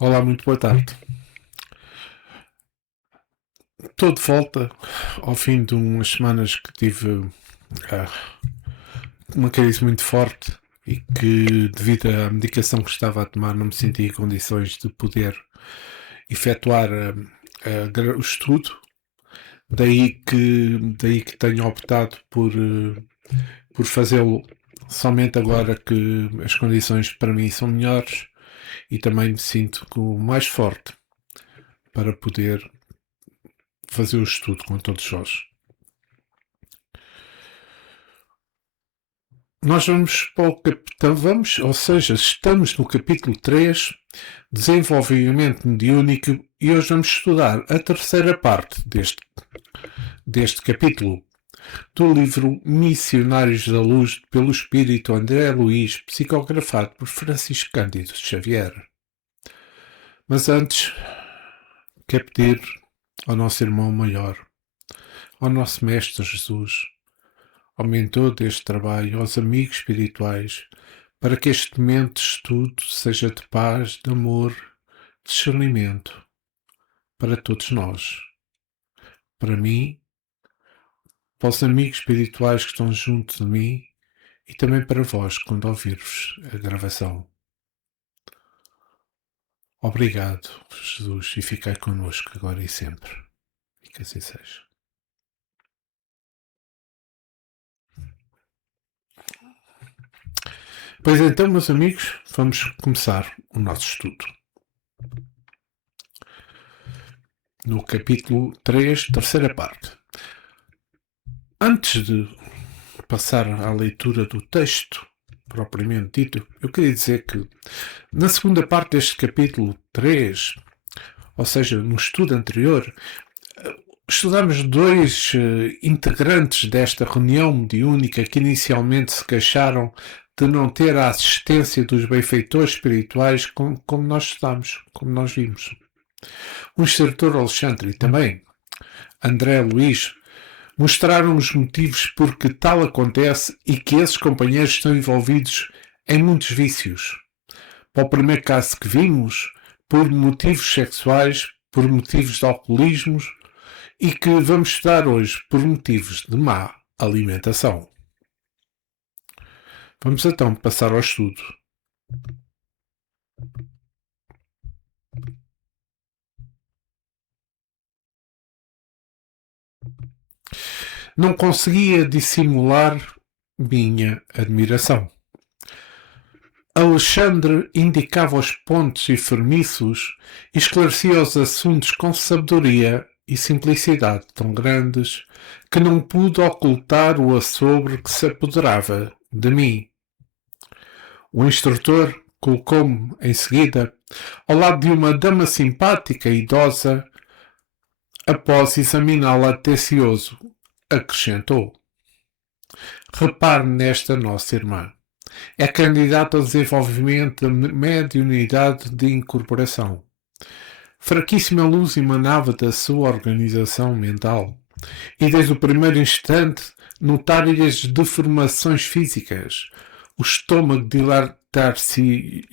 Olá, muito boa tarde. Estou de volta ao fim de umas semanas que tive ah, uma crise muito forte e que, devido à medicação que estava a tomar, não me sentia em condições de poder efetuar o estudo. Daí que tenho optado por fazê-lo somente agora que as condições para mim são melhores e também me sinto mais forte para poder fazer o estudo com todos vós. Nós vamos para o capítulo, estamos no capítulo 3, desenvolvimento mediúnico, e hoje vamos estudar a terceira parte deste capítulo, do livro Missionários da Luz, pelo Espírito André Luiz, psicografado por Francisco Cândido Xavier. Mas antes, quero pedir ao nosso irmão maior, ao nosso Mestre Jesus, ao mentor deste trabalho, aos amigos espirituais, para que este momento de estudo seja de paz, de amor, de discernimento para todos nós. Para mim, para os amigos espirituais que estão junto de mim e também para vós quando ouvirvos a gravação. Obrigado, Jesus, e ficai connosco agora e sempre. E que assim seja. Pois então, meus amigos, vamos começar o nosso estudo. No capítulo 3, terceira parte. Antes de passar à leitura do texto propriamente dito, eu queria dizer que na segunda parte deste capítulo 3, ou seja, no estudo anterior, estudamos dois integrantes desta reunião mediúnica que inicialmente se queixaram de não ter a assistência dos benfeitores espirituais como nós estudamos, como nós vimos. O instrutor Alexandre e também André Luiz mostraram os motivos por que tal acontece e que esses companheiros estão envolvidos em muitos vícios. Para o primeiro caso que vimos, por motivos sexuais, por motivos de alcoolismo, e que vamos estudar hoje por motivos de má alimentação. Vamos então passar ao estudo. Não conseguia dissimular minha admiração. Alexandre indicava os pontos enfermiços e esclarecia os assuntos com sabedoria e simplicidade tão grandes que não pude ocultar o assombro que se apoderava de mim. O instrutor colocou-me em seguida ao lado de uma dama simpática e idosa. Após examiná-la atencioso, acrescentou: repare nesta nossa irmã. É candidata ao desenvolvimento da mediunidade de incorporação. Fraquíssima luz emanava da sua organização mental, e desde o primeiro instante notar-lhe as deformações físicas, o estômago dilatar-se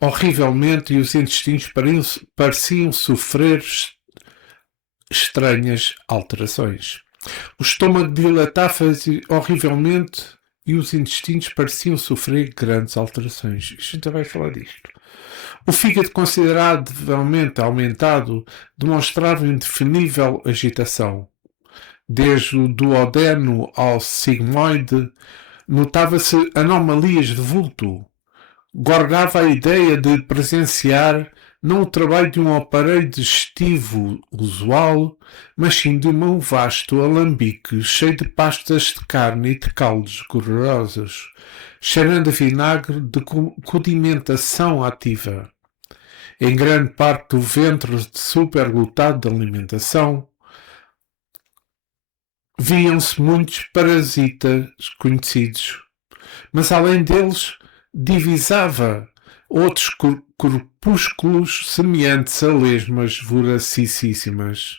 horrivelmente e os intestinos pareciam sofrer estranhas alterações. O estômago dilatava-se horrivelmente e os intestinos pareciam sofrer grandes alterações. A gente vai falar disto. O fígado, consideravelmente aumentado, demonstrava indefinível agitação. Desde o duodeno ao sigmoide, notava-se anomalias de vulto. Gorgava a ideia de presenciar não o trabalho de um aparelho digestivo usual, mas sim de um vasto alambique cheio de pastas de carne e de caldos gordurosos, cheirando a vinagre de condimentação ativa. Em grande parte do ventre superlotado de alimentação, viam-se muitos parasitas conhecidos, mas além deles divisava outros corpúsculos semelhantes a lesmas voracíssimas,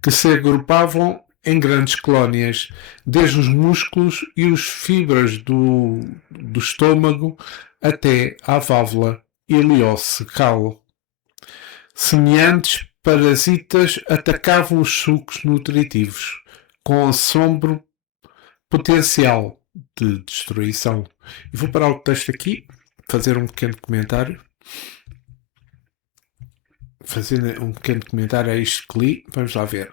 que se agrupavam em grandes colónias, desde os músculos e as fibras do estômago até à válvula ileocecal. Semelhantes parasitas atacavam os sucos nutritivos, com assombro potencial de destruição. E vou parar o texto aqui, fazer um pequeno comentário. Fazendo um pequeno comentário a isto que li, vamos lá ver.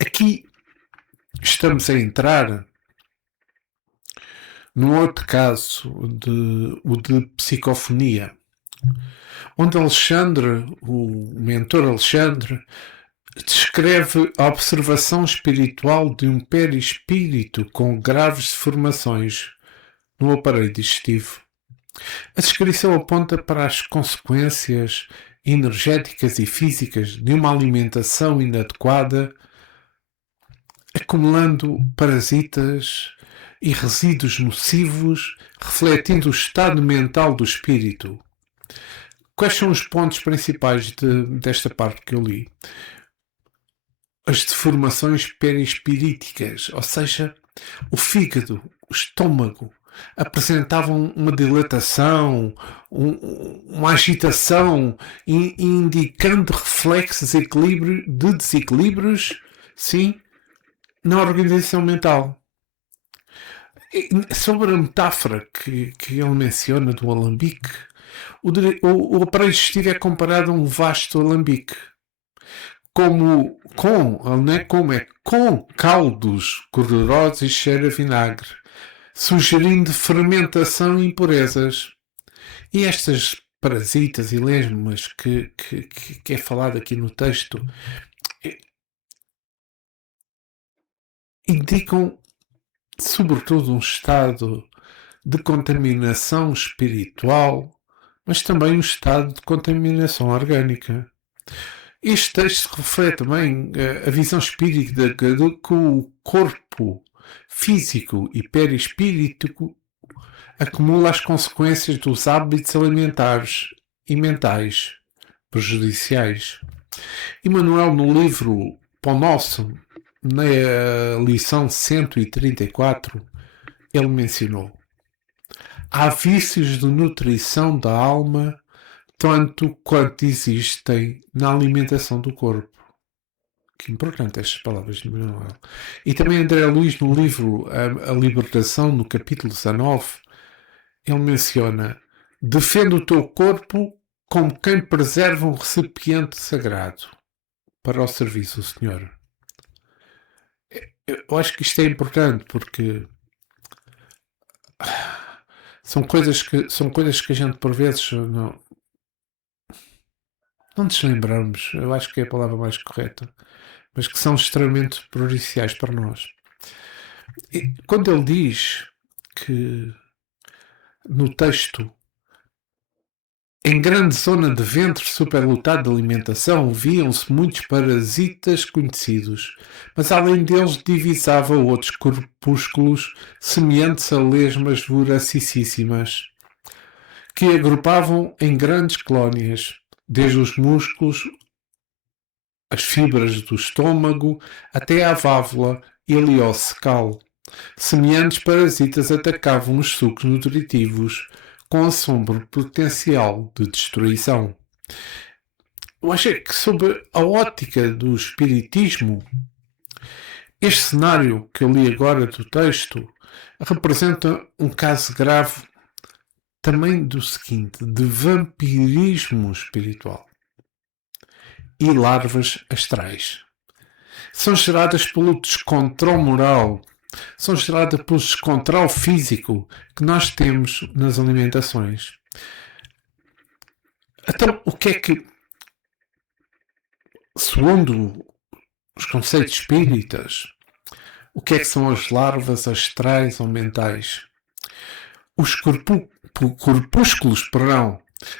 Aqui estamos a entrar num outro caso, o de psicofonia, onde Alexandre, o mentor Alexandre, descreve a observação espiritual de um perispírito com graves deformações no aparelho digestivo. A descrição aponta para as consequências energéticas e físicas de uma alimentação inadequada, acumulando parasitas e resíduos nocivos, refletindo o estado mental do espírito. Quais são os pontos principais desta parte que eu li? As deformações perispiríticas, ou seja, o fígado, o estômago, apresentavam uma dilatação, uma agitação, indicando reflexos de desequilíbrios, sim, na organização mental. Sobre a metáfora que ele menciona do alambique, o aparelho digestivo é comparado a um vasto alambique, com caldos gordurosos e cheiro a vinagre, sugerindo fermentação e impurezas. E estas parasitas e lesmas que é falado aqui no texto indicam sobretudo um estado de contaminação espiritual, mas também um estado de contaminação orgânica. Este texto reflete também a visão espírita de que o corpo físico e perispírito acumula as consequências dos hábitos alimentares e mentais prejudiciais. Emmanuel, no livro Pão Nosso, na lição 134, ele mencionou: há vícios de nutrição da alma tanto quanto existem na alimentação do corpo. Que importante estas palavras de Emmanuel. E também André Luiz, no livro A Libertação, no capítulo 19, ele menciona: defende o teu corpo como quem preserva um recipiente sagrado para o serviço do Senhor. Eu acho que isto é importante porque são coisas que a gente por vezes não nos lembramos, eu acho que é a palavra mais correta, mas que são extremamente prejudiciais para nós. E quando ele diz que no texto, em grande zona de ventre superlotado de alimentação, viam-se muitos parasitas conhecidos, mas além deles divisava outros corpúsculos semelhantes a lesmas voracíssimas, que agrupavam em grandes colónias, desde os músculos, as fibras do estômago, até à válvula ileocecal. Semelhantes parasitas atacavam os sucos nutritivos, com assombro potencial de destruição. Eu acho que, sob a ótica do espiritismo, este cenário que eu li agora do texto representa um caso grave também do seguinte, de vampirismo espiritual e larvas astrais. São geradas pelo descontrole moral, são geradas pelo descontrole físico que nós temos nas alimentações. Então, o que é que, segundo os conceitos espíritas, o que é que são as larvas astrais ou mentais? Os corpúsculos,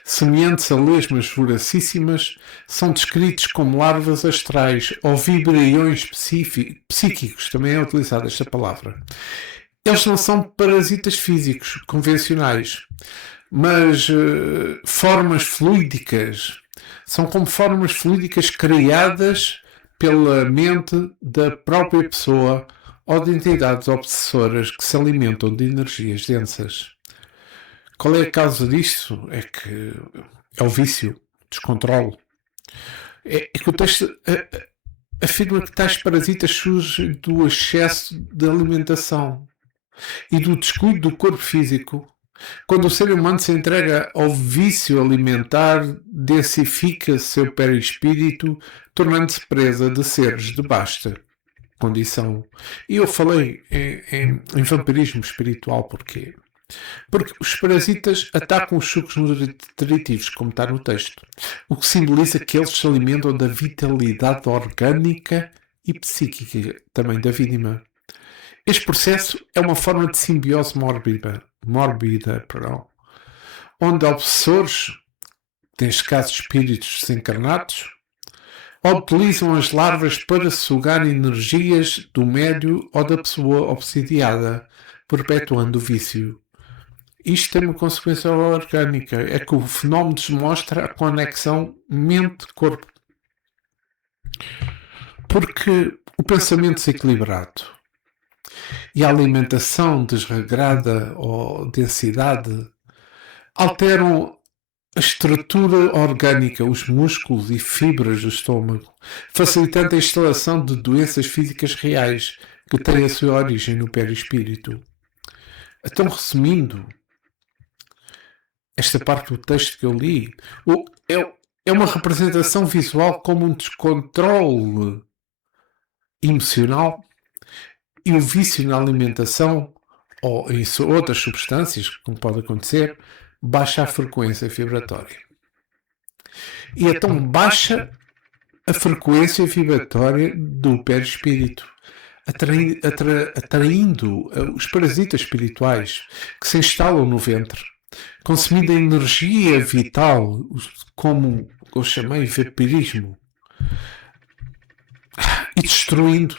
semelhantes a lesmas voracíssimas, são descritos como larvas astrais ou vibriões psíquicos, também é utilizada esta palavra. Eles não são parasitas físicos convencionais, mas formas fluídicas. São como formas fluídicas criadas pela mente da própria pessoa ou de entidades obsessoras que se alimentam de energias densas. Qual é a causa disso? É que é o vício, descontrole. É que o texto afirma que tais parasitas surgem do excesso de alimentação e do descuido do corpo físico. Quando o ser humano se entrega ao vício alimentar, densifica seu perispírito, tornando-se presa de seres de basta condição. E eu falei em vampirismo espiritual, porquê? Porque os parasitas atacam os sucos nutritivos, como está no texto, o que simboliza que eles se alimentam da vitalidade orgânica e psíquica também da vítima. Este processo é uma forma de simbiose mórbida, onde obsessores, neste caso espíritos desencarnados, utilizam as larvas para sugar energias do médio ou da pessoa obsidiada, perpetuando o vício. Isto tem uma consequência orgânica, é que o fenómeno demonstra a conexão mente-corpo. Porque o pensamento desequilibrado e a alimentação desregrada ou densidade alteram a estrutura orgânica, os músculos e fibras do estômago, facilitando a instalação de doenças físicas reais que têm a sua origem no perispírito. Então, resumindo, esta parte do texto que eu li é uma representação visual como um descontrole emocional e o vício na alimentação ou em outras substâncias, como pode acontecer, baixa a frequência vibratória. E então baixa a frequência vibratória do perispírito, atraindo os parasitas espirituais que se instalam no ventre, consumindo a energia vital, como eu chamei vampirismo, e destruindo,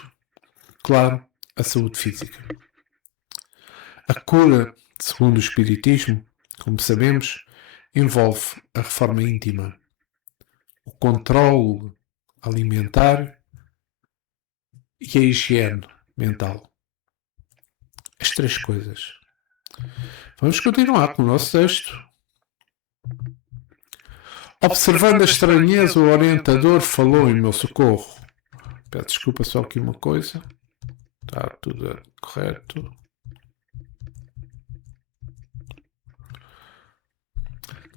claro, a saúde física. A cura, segundo o Espiritismo, como sabemos, envolve a reforma íntima, o controle alimentar e a higiene mental. As três coisas. Vamos continuar com o nosso texto. Observando a estranheza, o orientador falou em meu socorro. Peço desculpa, só aqui uma coisa. Está tudo correto.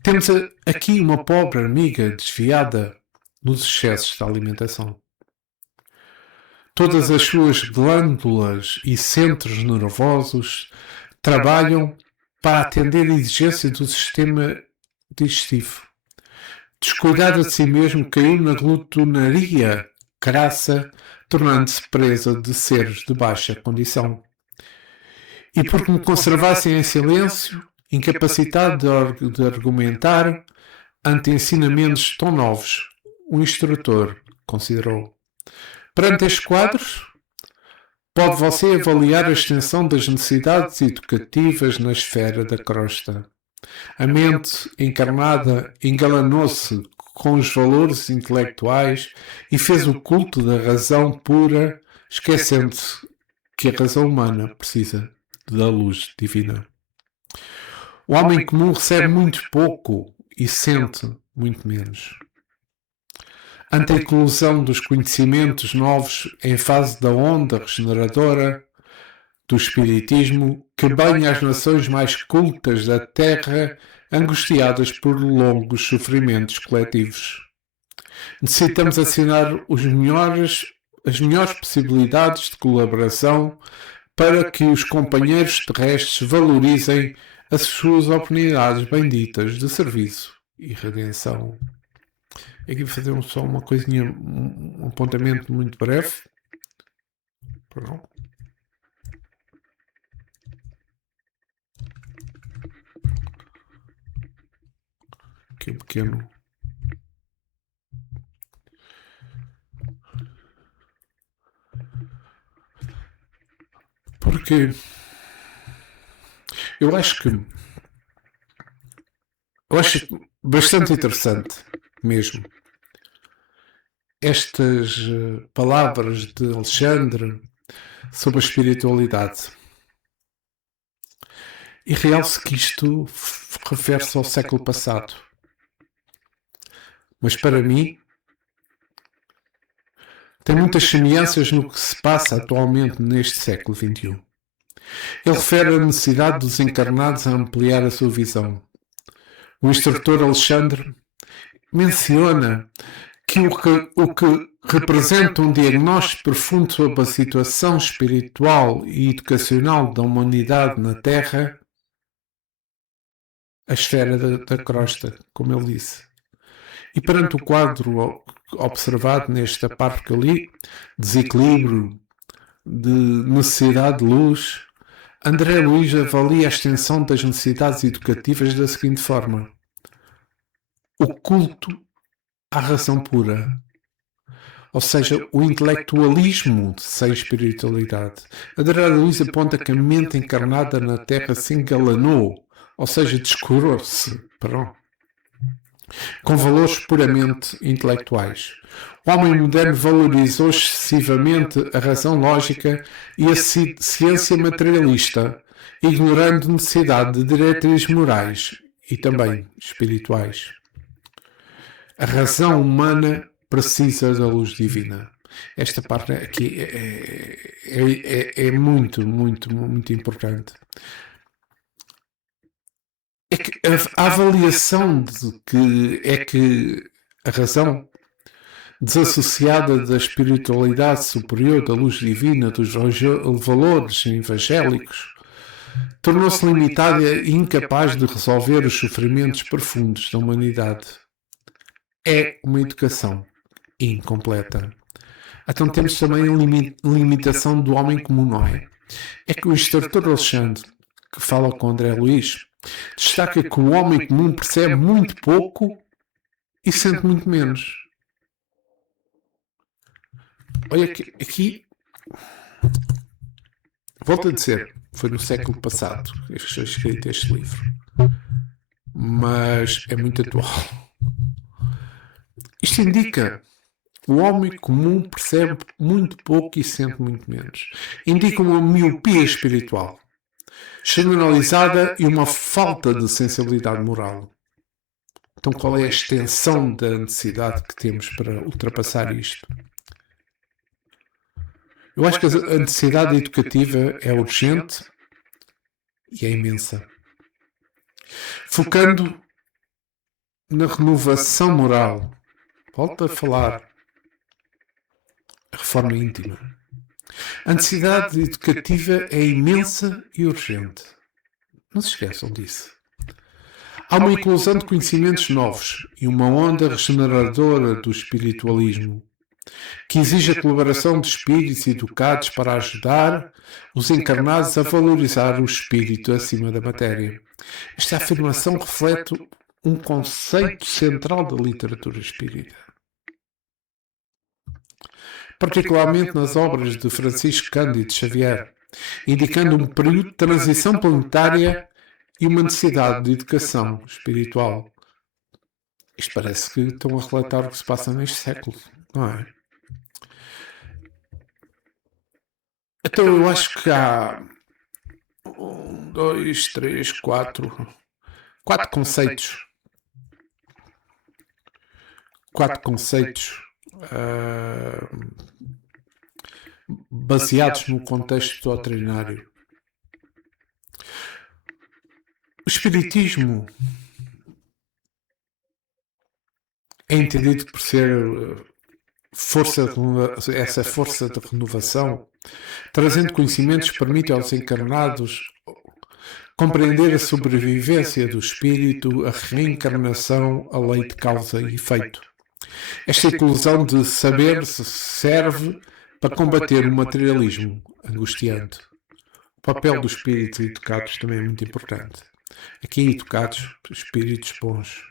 Temos aqui uma pobre amiga desviada nos excessos da alimentação. Todas as suas glândulas e centros nervosos trabalham para atender a exigência do sistema digestivo. Descuidada de si mesmo, caiu na glutonaria crassa, tornando-se presa de seres de baixa condição. E porque me conservassem em silêncio, incapacitado de argumentar ante ensinamentos tão novos, o instrutor considerou. Perante estes quadros, pode você avaliar a extensão das necessidades educativas na esfera da crosta. A mente encarnada engalanou-se com os valores intelectuais e fez o culto da razão pura, esquecendo-se que a razão humana precisa da luz divina. O homem comum recebe muito pouco e sente muito menos. Ante a inclusão dos conhecimentos novos em fase da onda regeneradora do espiritismo que banha as nações mais cultas da Terra angustiadas por longos sofrimentos coletivos. Necessitamos acionar as melhores possibilidades de colaboração para que os companheiros terrestres valorizem as suas oportunidades benditas de serviço e redenção. Aqui vou fazer só uma coisinha, um apontamento muito breve. Pronto. Aqui um pequeno. Porque eu acho bastante interessante mesmo estas palavras de Alexandre sobre a espiritualidade. E realce que isto refere-se ao século passado. Mas para mim, tem muitas semelhanças no que se passa atualmente neste século XXI. Ele refere a necessidade dos encarnados a ampliar a sua visão. O instrutor Alexandre menciona que o que representa um diagnóstico profundo sobre a situação espiritual e educacional da humanidade na Terra, a esfera da crosta, como ele disse. E perante o quadro observado nesta parte que eu li, desequilíbrio, de necessidade de luz, André Luiz avalia a extensão das necessidades educativas da seguinte forma: o culto à razão pura, ou seja, o intelectualismo sem espiritualidade. André Luiz aponta que a mente encarnada na Terra se engalanou, ou seja, descurou-se, com valores puramente intelectuais. O homem moderno valorizou excessivamente a razão lógica e a ciência materialista, ignorando a necessidade de diretrizes morais e também espirituais. A razão humana precisa da luz divina. Esta parte aqui é muito, muito, muito importante. É que a avaliação de que a razão desassociada da espiritualidade superior, da luz divina, dos valores evangélicos, tornou-se limitada e incapaz de resolver os sofrimentos profundos da humanidade. É uma educação incompleta. Então temos também a limitação do homem comum, não é? É que o instrutor Alexandre, que fala com André Luiz, destaca que o homem comum percebe muito pouco e sente muito menos. Olha, aqui volto a dizer, foi no século passado que foi escrito este livro, mas é muito atual. Isto indica que o homem comum percebe muito pouco e sente muito menos. Indica uma miopia espiritual generalizada e uma falta de sensibilidade moral. Então, qual é a extensão da necessidade que temos para ultrapassar isto? Eu acho que a necessidade educativa é urgente e é imensa. Focando na renovação moral, volto a falar, a reforma íntima. A necessidade educativa é imensa e urgente. Não se esqueçam disso. Há uma inclusão de conhecimentos novos e uma onda regeneradora do espiritualismo, que exige a colaboração de espíritos educados para ajudar os encarnados a valorizar o espírito acima da matéria. Esta afirmação reflete um conceito central da literatura espírita, particularmente nas obras de Francisco Cândido Xavier, indicando um período de transição planetária e uma necessidade de educação espiritual. Isto parece que estão a relatar o que se passa neste século, não é? Então eu acho que há 1, 2, 3, 4 conceitos. 4 conceitos baseados no contexto doutrinário. O Espiritismo é entendido por ser essa força de renovação, trazendo conhecimentos que permitem aos encarnados compreender a sobrevivência do espírito, a reencarnação, a lei de causa e efeito. Esta inclusão de saber serve para combater o materialismo angustiante. O papel dos espíritos educados também é muito importante. Aqui educados, espíritos bons.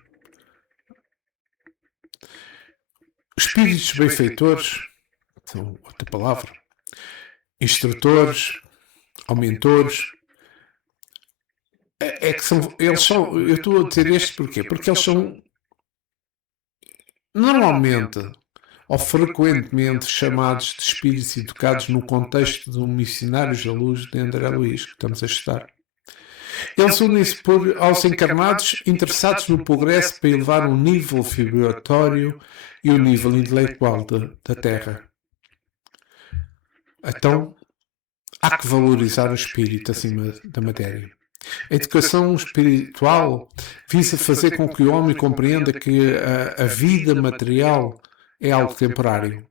Os espíritos benfeitores, são outra palavra, instrutores, aumentores, eles são, eu estou a dizer isto porquê? Porque eles são normalmente ou frequentemente chamados de espíritos educados no contexto do Missionários da Luz de André Luiz, que estamos a estudar. Eles unem-se aos encarnados interessados no progresso para elevar o nível vibratório e o nível intelectual da Terra. Então, há que valorizar o espírito acima da matéria. A educação espiritual visa fazer com que o homem compreenda que a vida material é algo temporário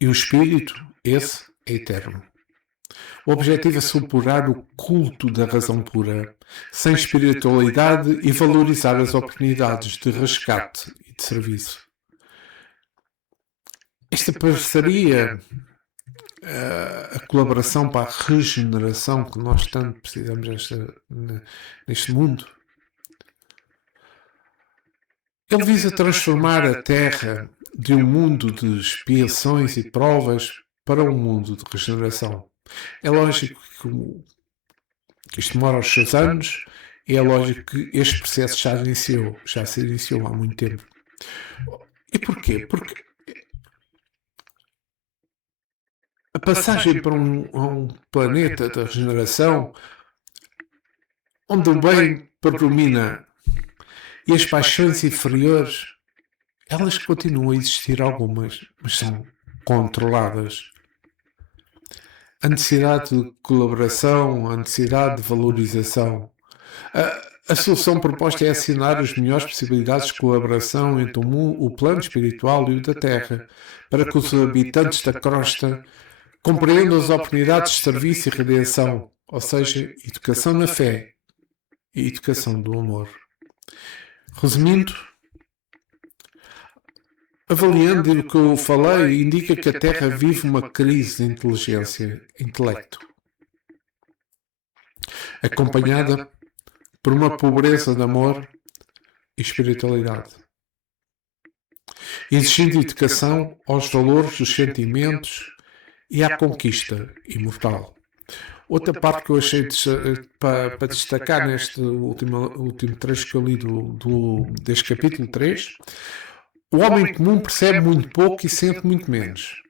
e o espírito, esse, é eterno. O objetivo é superar o culto da razão pura, sem espiritualidade, e valorizar as oportunidades de resgate e de serviço. Esta parceria, a colaboração para a regeneração que nós tanto precisamos neste mundo, ele visa transformar a Terra de um mundo de expiações e provas para um mundo de regeneração. É lógico que isto demora os seus anos e é lógico que este processo já se iniciou há muito tempo. E porquê? Porque a passagem para um planeta da regeneração onde o bem predomina e as paixões inferiores, elas continuam a existir algumas, mas são controladas. A necessidade de colaboração, a necessidade de valorização. A solução proposta é assinar as melhores possibilidades de colaboração entre o plano espiritual e o da Terra, para que os habitantes da crosta compreendam as oportunidades de serviço e redenção, ou seja, educação na fé e educação do amor. Resumindo, avaliando o que eu falei, indica que a Terra vive uma crise de inteligência, intelecto, acompanhada por uma pobreza de amor e espiritualidade, exigindo educação aos valores dos sentimentos e à conquista imortal. Outra parte que eu achei para destacar neste último trecho que eu li deste capítulo 3, o homem comum percebe muito pouco e sente muito menos.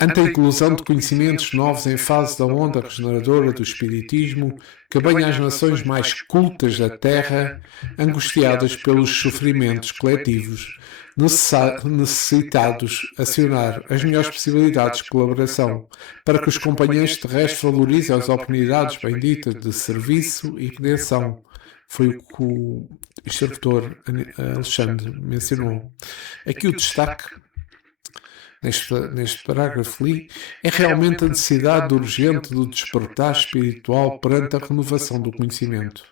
Ante a inclusão de conhecimentos novos em fase da onda regeneradora do espiritismo, que banha as nações mais cultas da Terra, angustiadas pelos sofrimentos coletivos, necessitados acionar as melhores possibilidades de colaboração para que os companheiros terrestres valorizem as oportunidades benditas de serviço e redenção. Foi o que o instrutor Alexandre mencionou. Aqui o destaque, neste parágrafo ali, é realmente a necessidade urgente do despertar espiritual perante a renovação do conhecimento.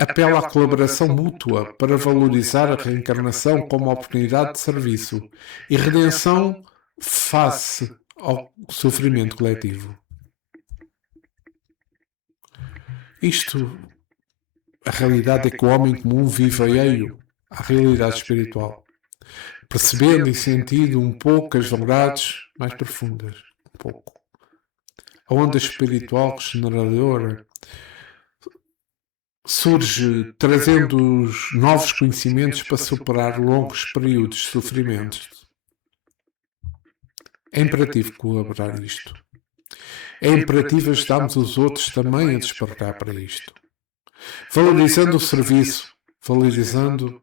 Apela à colaboração mútua para valorizar a reencarnação como oportunidade de serviço e redenção face ao sofrimento coletivo. A realidade é que o homem comum vive alheio à realidade espiritual, percebendo e sentindo um pouco as verdades mais profundas. A onda espiritual regeneradora surge trazendo os novos conhecimentos para superar longos períodos de sofrimentos. É imperativo colaborar nisto. É imperativo ajudarmos os outros também a despertar para isto. Valorizando o serviço, valorizando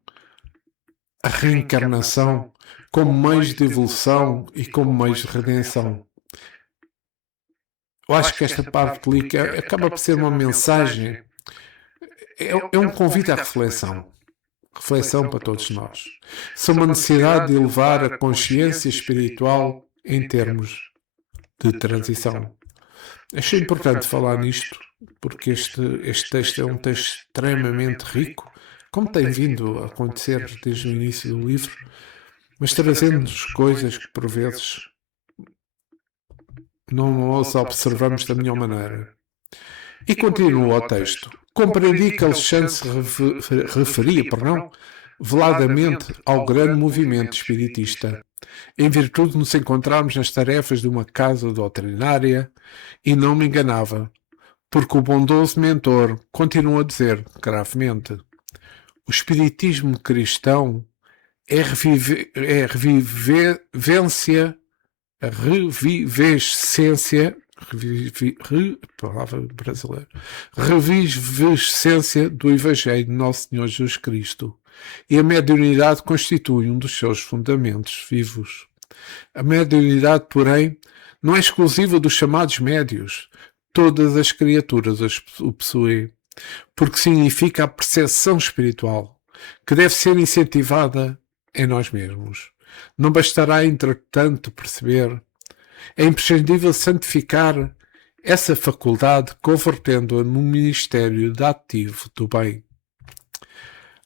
a reencarnação como meios de evolução e como meios de redenção. Eu acho que esta parte ali acaba por ser uma mensagem, é um convite à reflexão. Reflexão para todos nós. Sobre a necessidade de elevar a consciência espiritual em termos de transição. Achei importante falar nisto, porque este texto é um texto extremamente rico, como tem vindo a acontecer desde o início do livro, mas trazendo-nos coisas que por vezes não as observamos da melhor maneira. E continua o texto. Compreendi que Alexandre se referia, veladamente ao grande movimento espiritista, em virtude de nos encontrarmos nas tarefas de uma casa doutrinária, e não me enganava, porque o bondoso mentor continua a dizer, gravemente, o espiritismo cristão é a revivescência palavra brasileira, reviviscência do Evangelho de Nosso Senhor Jesus Cristo, e a mediunidade constitui um dos seus fundamentos vivos. A mediunidade, porém, não é exclusiva dos chamados médios. Todas as criaturas o possuem, porque significa a percepção espiritual, que deve ser incentivada em nós mesmos. Não bastará, entretanto, perceber. É imprescindível santificar essa faculdade, convertendo-a num ministério dativo do bem.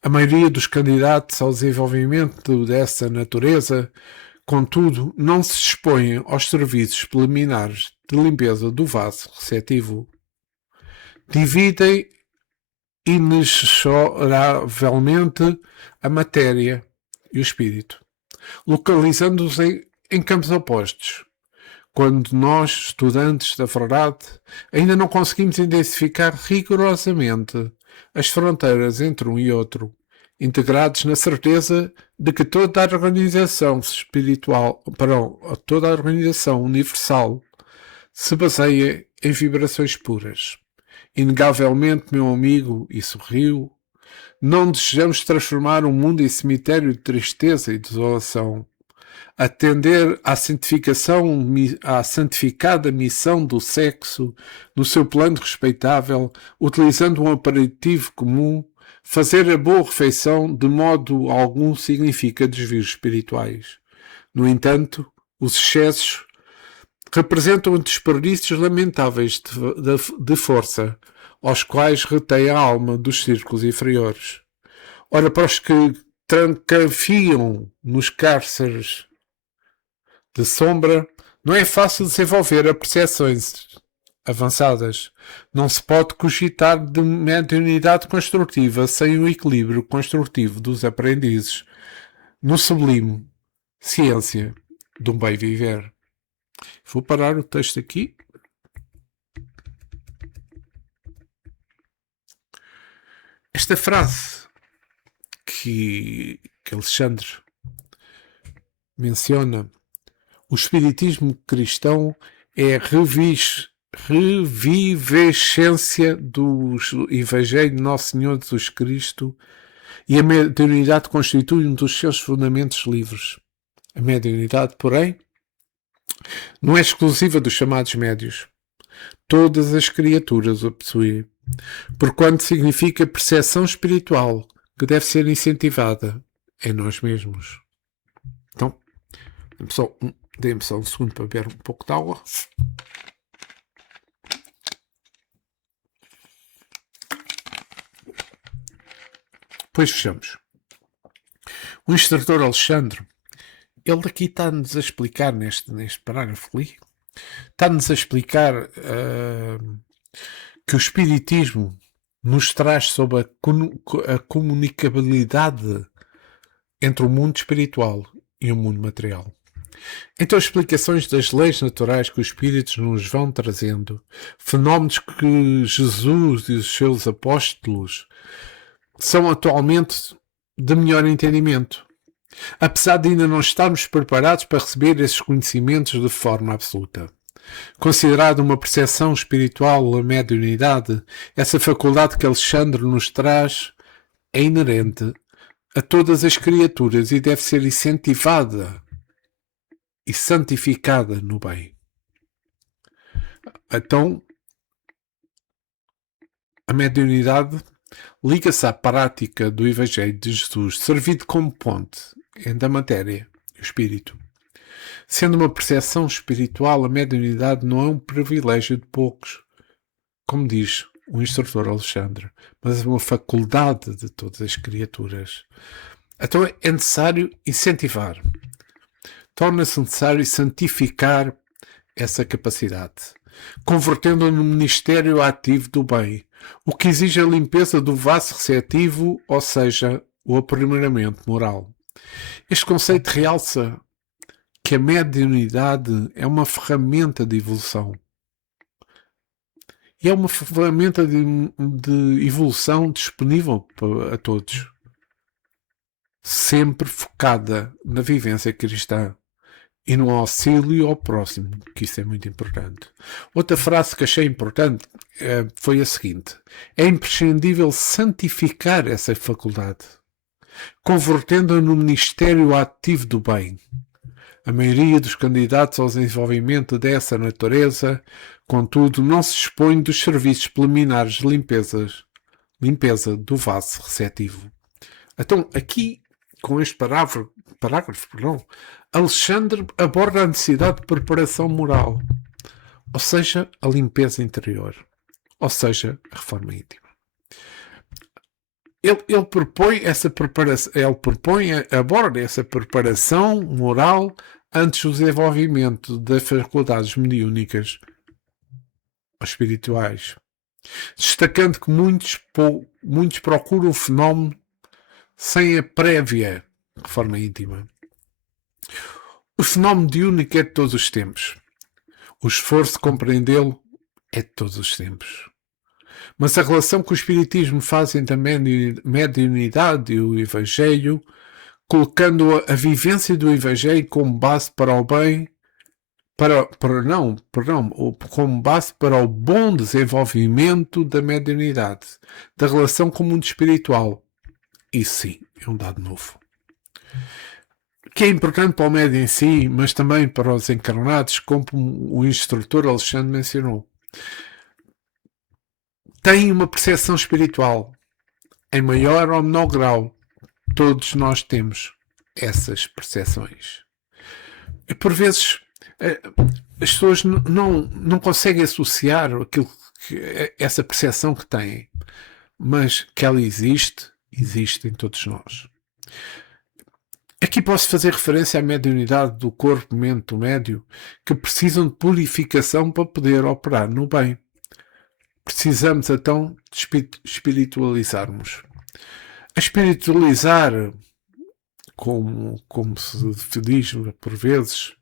A maioria dos candidatos ao desenvolvimento dessa natureza, contudo, não se dispõem aos serviços preliminares de limpeza do vaso receptivo. Dividem inexoravelmente a matéria e o espírito, localizando-os em campos opostos. Quando nós, estudantes da verdade, ainda não conseguimos identificar rigorosamente as fronteiras entre um e outro, integrados na certeza de que toda a organização espiritual, toda a organização universal se baseia em vibrações puras. Inegavelmente, meu amigo, e sorriu, não desejamos transformar o mundo em cemitério de tristeza e desolação. Atender à santificada missão do sexo no seu plano respeitável, utilizando um aperitivo comum, fazer a boa refeição de modo algum significa desvios espirituais. No entanto, os excessos representam desperdícios lamentáveis de força, aos quais retém a alma dos círculos inferiores. Ora, para os que trancafiam nos cárceres de sombra, não é fácil desenvolver percepções avançadas. Não se pode cogitar de mediunidade construtiva sem o equilíbrio construtivo dos aprendizes no sublime ciência do bem viver. Vou parar o texto aqui. Esta frase que Alexandre menciona, o espiritismo cristão é a revivescência do Evangelho de Nosso Senhor Jesus Cristo, e a mediunidade constitui um dos seus fundamentos livres. A mediunidade, porém, não é exclusiva dos chamados médios. Todas as criaturas o possuem, porquanto significa percepção espiritual que deve ser incentivada em nós mesmos. Então, dê-me só um segundo para beber um pouco de água. Depois fechamos. O instrutor Alexandre, ele aqui está-nos a explicar, neste parágrafo ali, está-nos a explicar que o espiritismo nos traz sobre a comunicabilidade entre o mundo espiritual e o mundo material. Então, as explicações das leis naturais que os espíritos nos vão trazendo, fenómenos que Jesus e os seus apóstolos são atualmente de melhor entendimento, apesar de ainda não estarmos preparados para receber esses conhecimentos de forma absoluta. Considerada uma percepção espiritual, a mediunidade, essa faculdade que Alexandre nos traz é inerente a todas as criaturas e deve ser incentivada e santificada no bem. Então, a mediunidade liga-se à prática do Evangelho de Jesus, servido como ponte entre a matéria e o espírito. Sendo uma percepção espiritual, a mediunidade não é um privilégio de poucos, como diz o instrutor Alexandre, mas é uma faculdade de todas as criaturas. Então é necessário incentivar. Torna-se necessário santificar essa capacidade, convertendo-a num ministério ativo do bem, o que exige a limpeza do vaso receptivo, ou seja, o aprimoramento moral. Este conceito realça que a mediunidade é uma ferramenta de evolução. E é uma ferramenta de evolução disponível a todos. Sempre focada na vivência cristã e no auxílio ao próximo, que isso é muito importante. Outra frase que achei importante foi a seguinte: é imprescindível santificar essa faculdade, convertendo-a no ministério ativo do bem. A maioria dos candidatos ao desenvolvimento dessa natureza, contudo, não se expõe dos serviços preliminares de limpeza do vaso receptivo. Então, aqui, com este parágrafo, Alexandre aborda a necessidade de preparação moral, ou seja, a limpeza interior, ou seja, a reforma íntima. Ele propõe essa preparação, aborda essa preparação moral antes do desenvolvimento das faculdades mediúnicas ou espirituais, destacando que muitos procuram o fenómeno sem a prévia reforma íntima. O fenómeno mediúnico é de todos os tempos. O esforço de compreendê-lo é de todos os tempos. Mas a relação que o Espiritismo fazem da mediunidade e o Evangelho, colocando a vivência do Evangelho como base para o bem, como base para o bom desenvolvimento da mediunidade, da relação com o mundo espiritual. Isso sim, é um dado novo. Que é importante para o médium em si, mas também para os encarnados, como o instrutor Alexandre mencionou. Tem uma percepção espiritual, em maior ou menor grau. Todos nós temos essas percepções. E por vezes as pessoas não conseguem associar essa percepção que têm, mas que ela existe em todos nós. Aqui posso fazer referência à mediunidade do corpo, mente do médium, que precisam de purificação para poder operar no bem. Precisamos então de espiritualizarmos. A espiritualizar, como se diz por vezes,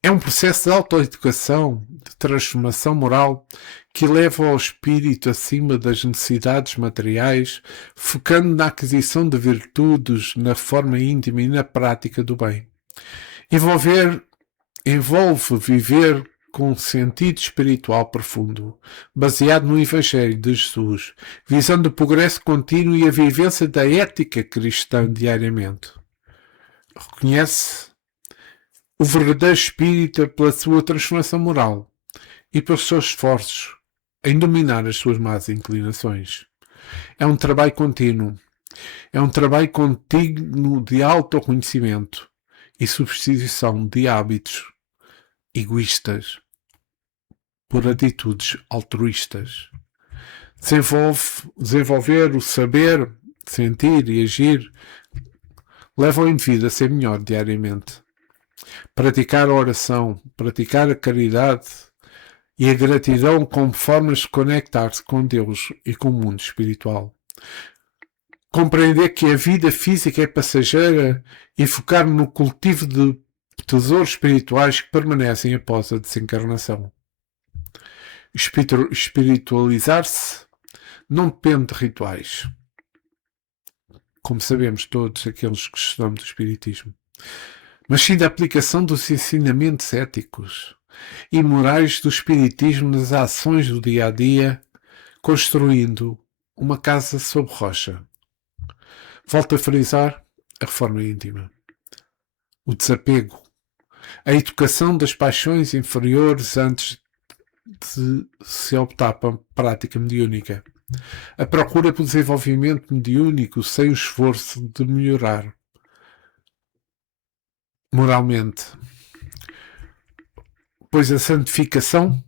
é um processo de autoeducação, de transformação moral, que leva ao espírito acima das necessidades materiais, focando na aquisição de virtudes, na forma íntima e na prática do bem. Envolve viver com um sentido espiritual profundo, baseado no Evangelho de Jesus, visando o progresso contínuo e a vivência da ética cristã diariamente. Reconhece o verdadeiro espírita pela sua transformação moral e pelos seus esforços em dominar as suas más inclinações. É um trabalho contínuo. É um trabalho contínuo de autoconhecimento e substituição de hábitos egoístas por atitudes altruístas. Desenvolver o saber, sentir e agir leva o indivíduo a ser melhor diariamente. Praticar a oração, praticar a caridade e a gratidão como formas de conectar-se com Deus e com o mundo espiritual. Compreender que a vida física é passageira e focar no cultivo de tesouros espirituais que permanecem após a desencarnação. Espiritualizar-se não depende de rituais, como sabemos todos aqueles que estudamos do Espiritismo, mas sim da aplicação dos ensinamentos éticos e morais do Espiritismo nas ações do dia a dia, construindo uma casa sob rocha. Volto a frisar a reforma íntima, o desapego, a educação das paixões inferiores antes de se optar para a prática mediúnica, a procura pelo desenvolvimento mediúnico sem o esforço de melhorar moralmente, pois a santificação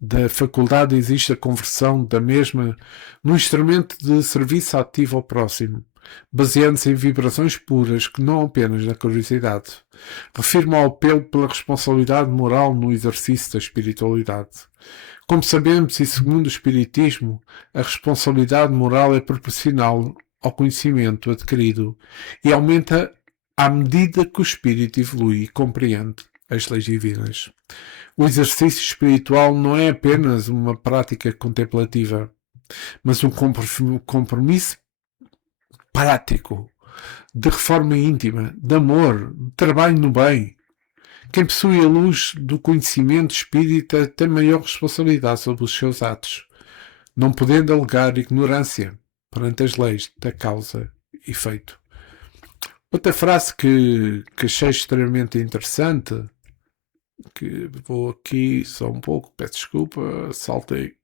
da faculdade existe a conversão da mesma num instrumento de serviço ativo ao próximo, baseando-se em vibrações puras que não apenas na curiosidade. Refirmo ao apelo pela responsabilidade moral no exercício da espiritualidade. Como sabemos, e segundo o Espiritismo, a responsabilidade moral é proporcional ao conhecimento adquirido e aumenta à medida que o espírito evolui e compreende as leis divinas. O exercício espiritual não é apenas uma prática contemplativa, mas um compromisso prático, de reforma íntima, de amor, de trabalho no bem, Quem possui a luz do conhecimento espírita tem maior responsabilidade sobre os seus atos, não podendo alegar ignorância perante as leis da causa e efeito. Outra frase que achei extremamente interessante, que vou aqui só um pouco, peço desculpa, saltei.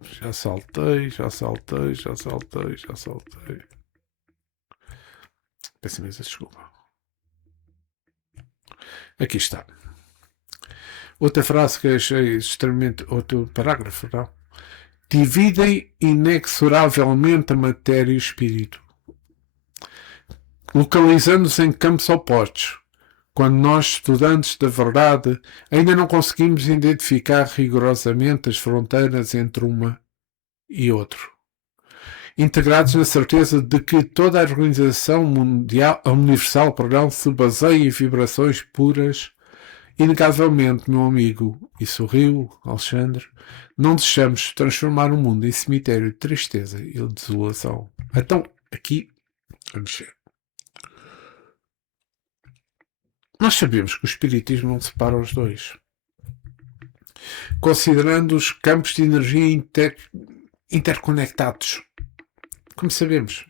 Já saltei. Peço imensa desculpa. Aqui está. Outra frase que achei extremamente. Outro parágrafo, não? Dividem inexoravelmente a matéria e o espírito, localizando-se em campos opostos, quando nós, estudantes da verdade, ainda não conseguimos identificar rigorosamente as fronteiras entre uma e outro. Integrados na certeza de que toda a organização universal se baseia em vibrações puras, inegavelmente, meu amigo, e sorriu, Alexandre, não deixamos transformar o mundo em cemitério de tristeza e de desolação. Então, aqui, vamos ver. Nós sabemos que o espiritismo não separa os dois. Considerando os campos de energia interconectados, como sabemos,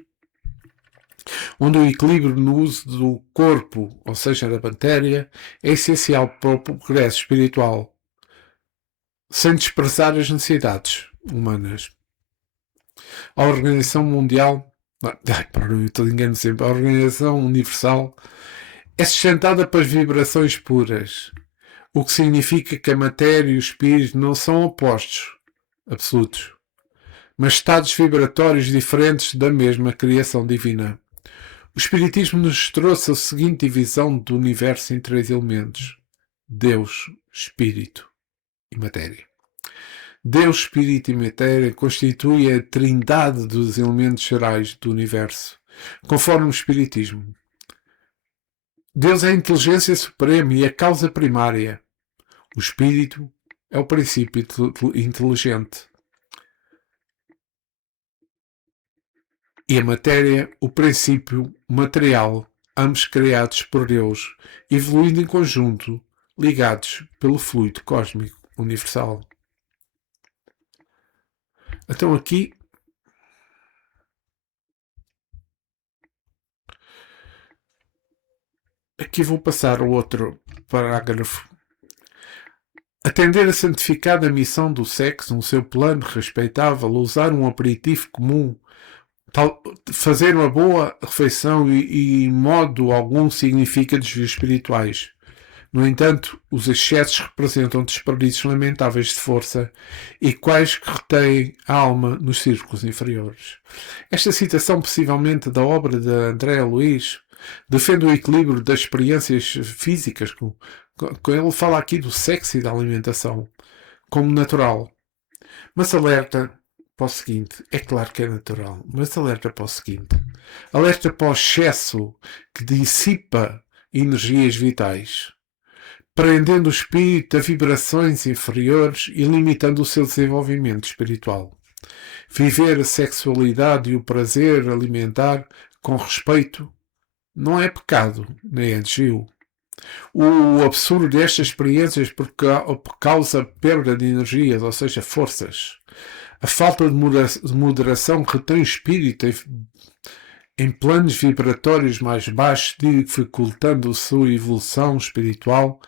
onde o equilíbrio no uso do corpo, ou seja, da matéria, é essencial para o progresso espiritual, sem desprezar as necessidades humanas. A Organização Mundial, a Organização Universal é sustentada pelas vibrações puras, o que significa que a matéria e o espírito não são opostos absolutos, mas estados vibratórios diferentes da mesma criação divina. O Espiritismo nos trouxe a seguinte divisão do universo em três elementos: Deus, Espírito e Matéria. Deus, Espírito e Matéria constituem a trindade dos elementos gerais do universo, conforme o Espiritismo. Deus é a inteligência suprema e a causa primária. O Espírito é o princípio inteligente. E a matéria, o princípio material, ambos criados por Deus, evoluindo em conjunto, ligados pelo fluido cósmico universal. Então aqui vou passar o outro parágrafo. Atender a santificada missão do sexo no seu plano respeitável, usar um aperitivo comum, fazer uma boa refeição e em modo algum significa desvios espirituais. No entanto, os excessos representam desperdícios lamentáveis de força e quais que retêm a alma nos círculos inferiores. Esta citação, possivelmente da obra de André Luiz, defende o equilíbrio das experiências físicas. Ele fala aqui do sexo e da alimentação como natural, mas alerta para o seguinte: é claro que é natural, mas alerta para o seguinte: alerta para o excesso que dissipa energias vitais, prendendo o espírito a vibrações inferiores e limitando o seu desenvolvimento espiritual. Viver a sexualidade e o prazer alimentar com respeito não é pecado, nem é desvio. O absurdo destas experiências por causa perda de energias, ou seja, forças. A falta de moderação retém o espírito em planos vibratórios mais baixos, dificultando a sua evolução espiritual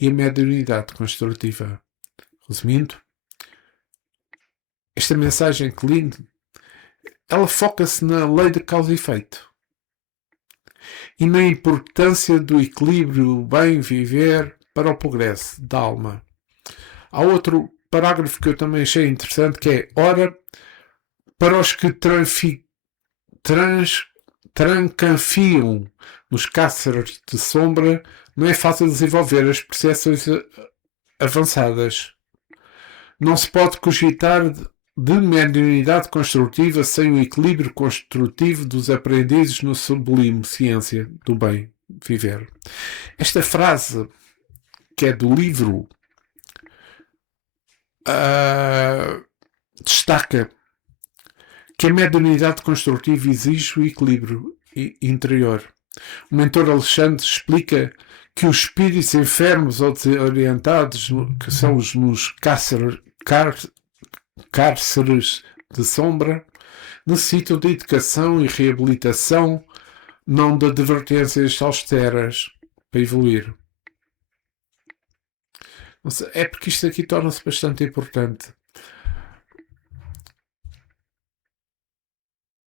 e a mediunidade construtiva. Resumindo, esta mensagem que li, ela foca-se na lei de causa e efeito e na importância do equilíbrio bem viver para o progresso da alma. Há outro parágrafo que eu também achei interessante, que é: ora, para os que trancanfiam nos cárceres de sombra, não é fácil desenvolver as percepções avançadas. Não se pode cogitar de mediunidade construtiva sem o equilíbrio construtivo dos aprendizes no sublime ciência do bem viver. Esta frase, que é do livro, destaca que a mediunidade construtiva exige o equilíbrio interior. O mentor Alexandre explica que os espíritos enfermos ou desorientados, que são nos cárceres de sombra, necessitam de educação e reabilitação, não de advertências austeras para evoluir. É porque isto aqui torna-se bastante importante.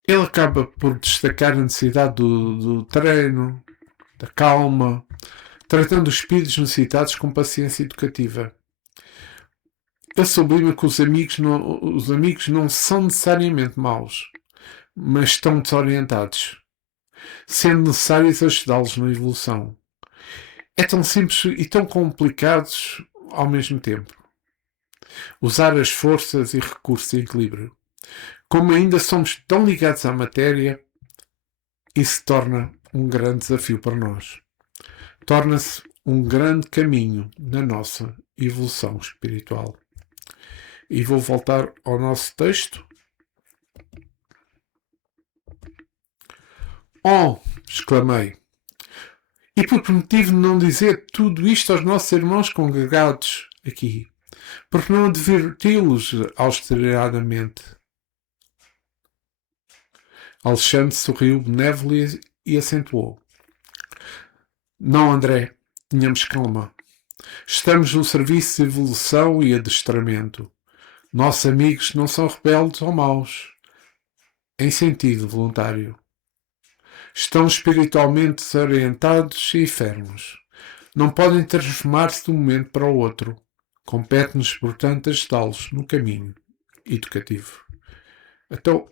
Ele acaba por destacar a necessidade do treino, da calma, tratando os espíritos necessitados com paciência educativa. Ele sublinha que os amigos não são necessariamente maus, mas estão desorientados, sendo necessário ajudá-los na evolução. É tão simples e tão complicados ao mesmo tempo. Usar as forças e recursos em equilíbrio. Como ainda somos tão ligados à matéria, isso se torna um grande desafio para nós. Torna-se um grande caminho na nossa evolução espiritual. E vou voltar ao nosso texto. Oh! Exclamei. E por que motivo não dizer tudo isto aos nossos irmãos congregados aqui? Porque não adverti-los austeridamente? Alexandre sorriu benévolo e acentuou. Não, André, tenhamos calma. Estamos no serviço de evolução e adestramento. Nossos amigos não são rebeldes ou maus, em sentido voluntário. Estão espiritualmente desorientados e enfermos. Não podem transformar-se de um momento para o outro. Compete-nos, portanto, ajudá-los no caminho educativo. Então,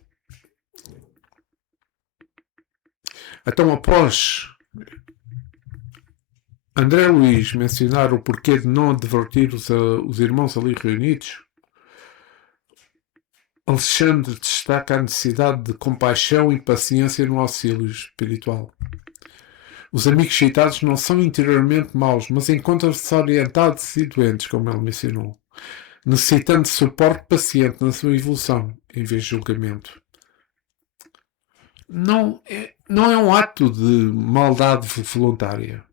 após André Luiz mencionar o porquê de não advertir os irmãos ali reunidos, Alexandre destaca a necessidade de compaixão e paciência no auxílio espiritual. Os amigos citados não são interiormente maus, mas encontram-se desorientados e doentes, como ele mencionou, necessitando de suporte paciente na sua evolução, em vez de julgamento. Não é um ato de maldade voluntária,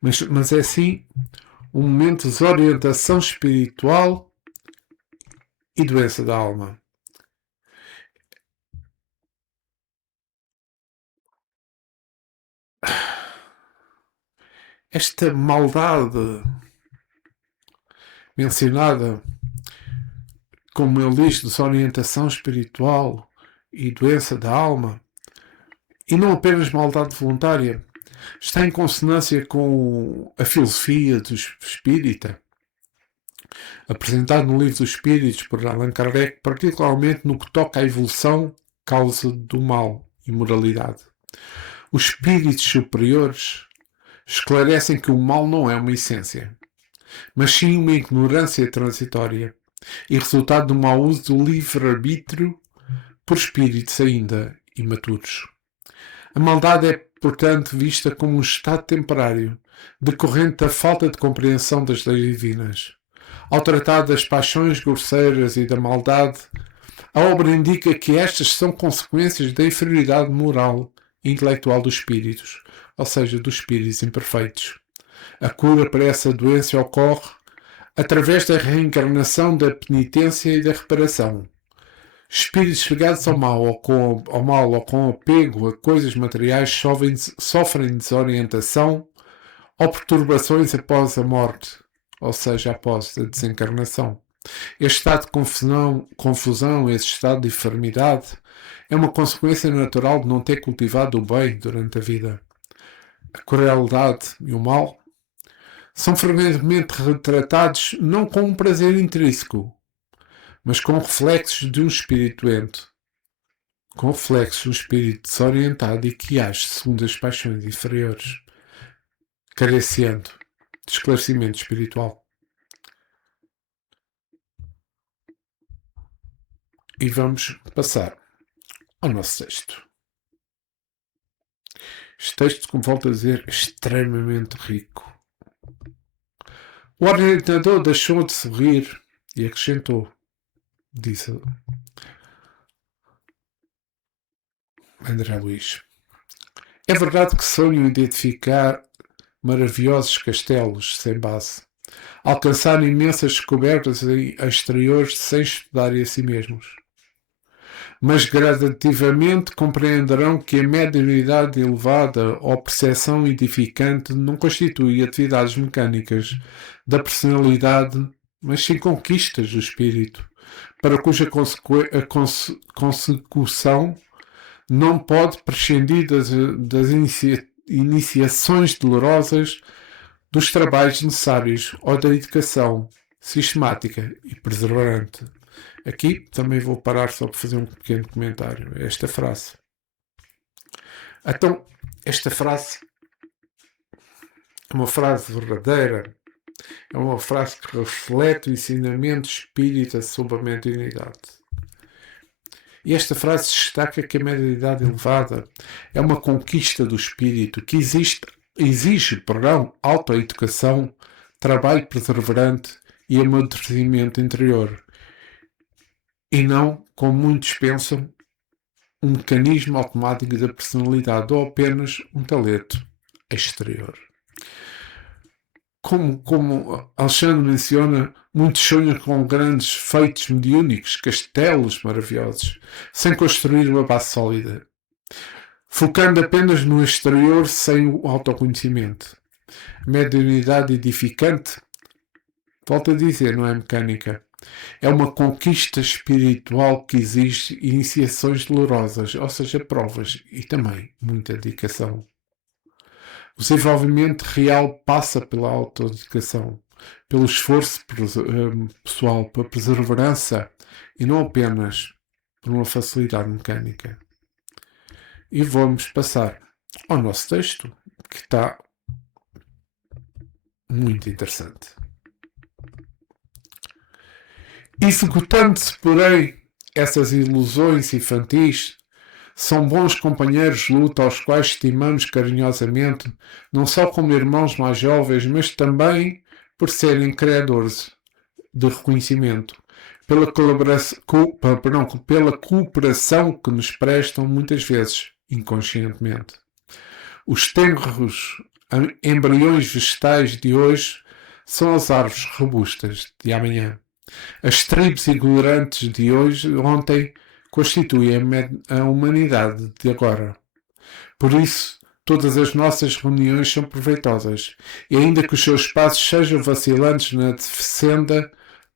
mas é sim um momento de desorientação espiritual e doença da alma. Esta maldade mencionada, como ele diz, desorientação espiritual e doença da alma, e não apenas maldade voluntária, está em consonância com a filosofia do espírita, apresentado no Livro dos Espíritos por Allan Kardec, particularmente no que toca à evolução, causa do mal e moralidade. Os espíritos superiores esclarecem que o mal não é uma essência, mas sim uma ignorância transitória e resultado do mau uso do livre-arbítrio por espíritos ainda imaturos. A maldade é, portanto, vista como um estado temporário, decorrente da falta de compreensão das leis divinas. Ao tratar das paixões grosseiras e da maldade, a obra indica que estas são consequências da inferioridade moral e intelectual dos espíritos, ou seja, dos espíritos imperfeitos. A cura para essa doença ocorre através da reencarnação, da penitência e da reparação. Espíritos ligados ao mal ou com apego a coisas materiais sofrem desorientação ou perturbações após a morte, ou seja, após a desencarnação. Este estado de confusão, esse estado de enfermidade, é uma consequência natural de não ter cultivado o bem durante a vida. A crueldade e o mal são frequentemente retratados não com um prazer intrínseco, mas com reflexos de um espírito doente, com reflexos de um espírito desorientado e que age segundo as paixões inferiores, carecendo de esclarecimento espiritual. E vamos passar ao nosso texto. Este texto, como volto a dizer, é extremamente rico. O orientador deixou de sorrir e acrescentou, disse: André Luís. É verdade que sonho identificar maravilhosos castelos sem base, alcançar imensas descobertas em exteriores sem estudarem a si mesmos. Mas gradativamente compreenderão que a mediunidade elevada ou percepção edificante não constitui atividades mecânicas da personalidade, mas sim conquistas do espírito, para cuja consecução não pode prescindir das iniciações dolorosas, dos trabalhos necessários ou da dedicação sistemática e perseverante. Aqui também vou parar só para fazer um pequeno comentário. Esta frase. Então, esta frase é uma frase verdadeira. É uma frase que reflete o ensinamento espírita sobre a mediunidade. E esta frase destaca que a mediunidade elevada é uma conquista do espírito que exige autoeducação, trabalho perseverante e amadurecimento interior. E não, como muitos pensam, um mecanismo automático da personalidade ou apenas um talento exterior. Como Alexandre menciona, muitos sonham com grandes feitos mediúnicos, castelos maravilhosos, sem construir uma base sólida, focando apenas no exterior sem o autoconhecimento. A mediunidade edificante, volto a dizer, não é mecânica. É uma conquista espiritual que exige iniciações dolorosas, ou seja, provas e também muita dedicação. O desenvolvimento real passa pela autodedicação, pelo esforço pessoal, pela perseverança e não apenas por uma facilidade mecânica. E vamos passar ao nosso texto, que está muito interessante. Executando-se, porém, essas ilusões infantis, são bons companheiros de luta aos quais estimamos carinhosamente, não só como irmãos mais jovens, mas também por serem credores de reconhecimento, pela cooperação que nos prestam muitas vezes, inconscientemente. Os tenros embriões vegetais de hoje são as árvores robustas de amanhã. As tribos ignorantes de ontem constituem a humanidade de agora. Por isso, todas as nossas reuniões são proveitosas, e ainda que os seus passos sejam vacilantes na senda,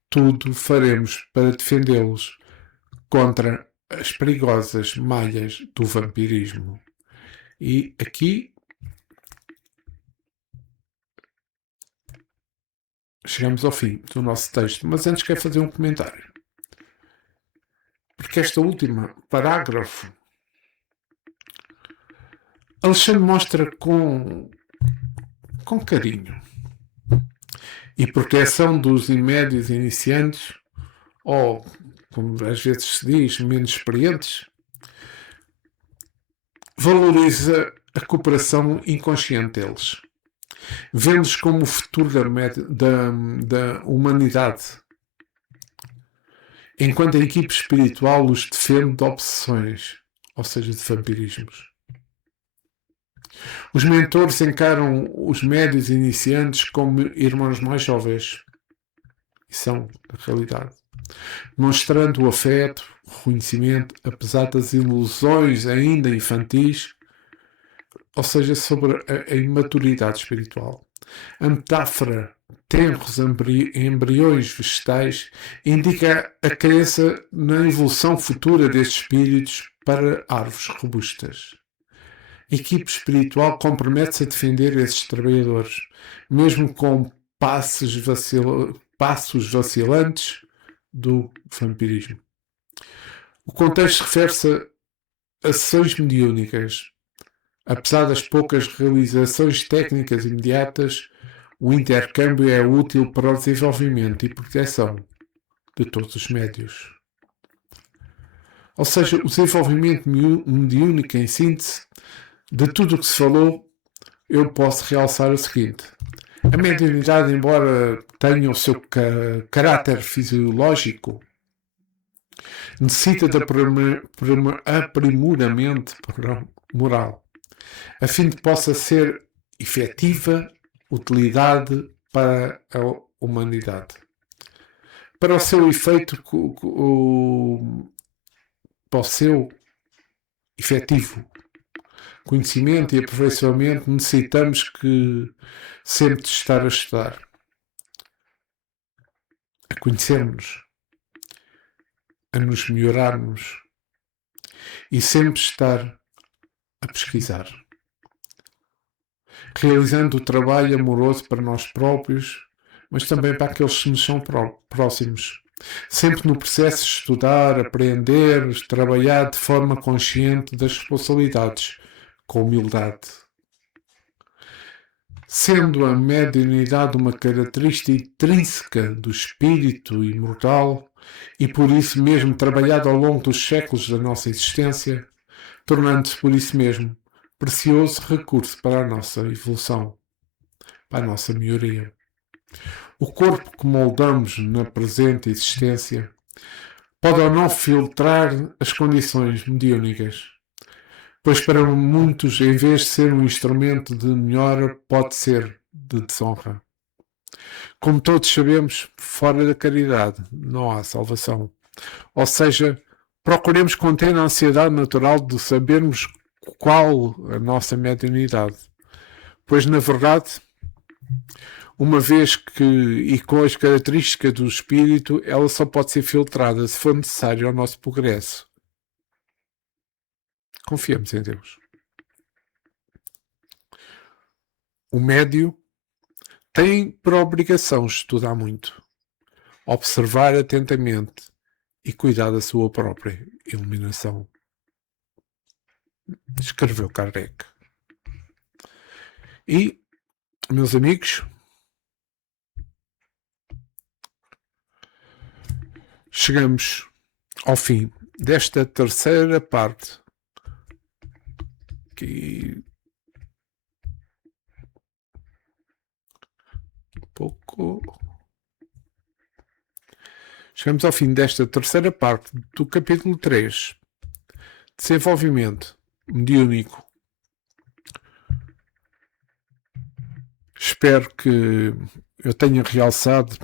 tudo faremos para defendê-los contra as perigosas malhas do vampirismo. E aqui chegamos ao fim do nosso texto, mas antes quero fazer um comentário. Porque esta última parágrafo Alexandre mostra com carinho e proteção dos médios iniciantes, ou, como às vezes se diz, menos experientes, valoriza a cooperação inconsciente deles. Vê-los como o futuro da humanidade, enquanto a equipe espiritual os defende de obsessões, ou seja, de vampirismos. Os mentores encaram os médios iniciantes como irmãos mais jovens, e são, na realidade, mostrando o afeto, o reconhecimento, apesar das ilusões ainda infantis, ou seja, sobre a imaturidade espiritual. A metáfora tenros embriões vegetais indica a crença na evolução futura destes espíritos para árvores robustas. A equipe espiritual compromete-se a defender esses trabalhadores, mesmo com passos vacilantes do vampirismo. O contexto refere-se a sessões mediúnicas. Apesar das poucas realizações técnicas imediatas, o intercâmbio é útil para o desenvolvimento e proteção de todos os médios. Ou seja, o desenvolvimento mediúnico em síntese, de tudo o que se falou, eu posso realçar o seguinte. A mediunidade, embora tenha o seu caráter fisiológico, necessita de aprimoramento moral, a fim de que possa ser efetiva utilidade para a humanidade. Para o seu efeito, para o seu efetivo conhecimento e aperfeiçoamento, necessitamos que sempre de estar a estudar, a conhecermos, a nos melhorarmos e sempre estar a pesquisar, realizando o trabalho amoroso para nós próprios, mas também para aqueles que nos são próximos. Sempre no processo de estudar, aprender, trabalhar de forma consciente das responsabilidades, com humildade. Sendo a mediunidade uma característica intrínseca do espírito imortal e por isso mesmo trabalhada ao longo dos séculos da nossa existência, tornando-se por isso mesmo precioso recurso para a nossa evolução, para a nossa melhoria. O corpo que moldamos na presente existência pode ou não filtrar as condições mediúnicas, pois para muitos, em vez de ser um instrumento de melhora, pode ser de desonra. Como todos sabemos, fora da caridade não há salvação. Ou seja, procuremos conter a ansiedade natural de sabermos qual a nossa mediunidade, pois na verdade, uma vez que, e com as características do espírito, ela só pode ser filtrada se for necessário ao nosso progresso. Confiamos em Deus. O médio tem por obrigação estudar muito, observar atentamente e cuidar da sua própria iluminação. Escreveu Kardec. E, meus amigos, chegamos ao fim desta terceira parte que chegamos ao fim desta terceira parte do capítulo 3, desenvolvimento mediúnico. Espero que eu tenha realçado,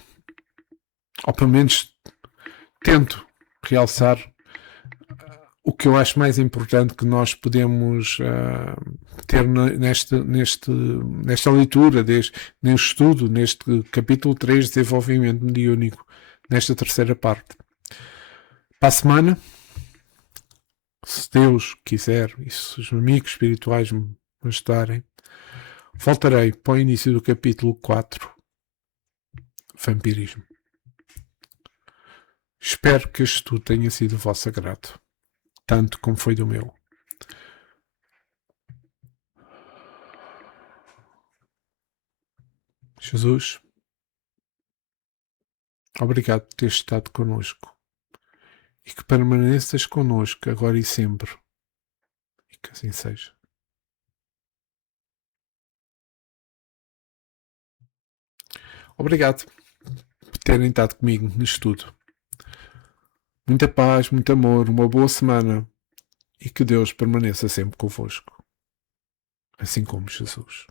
ou pelo menos tento realçar, o que eu acho mais importante que nós podemos ter nesta leitura, neste estudo, neste capítulo 3 de desenvolvimento mediúnico, nesta terceira parte. Para a semana, se Deus quiser e se os amigos espirituais me ajudarem, voltarei para o início do capítulo 4, vampirismo. Espero que este estudo tenha sido do vosso agrado, tanto como foi do meu. Jesus, obrigado por teres estado connosco e que permaneças connosco agora e sempre, e que assim seja. Obrigado por terem estado comigo neste estudo. Muita paz, muito amor, uma boa semana e que Deus permaneça sempre convosco, assim como Jesus.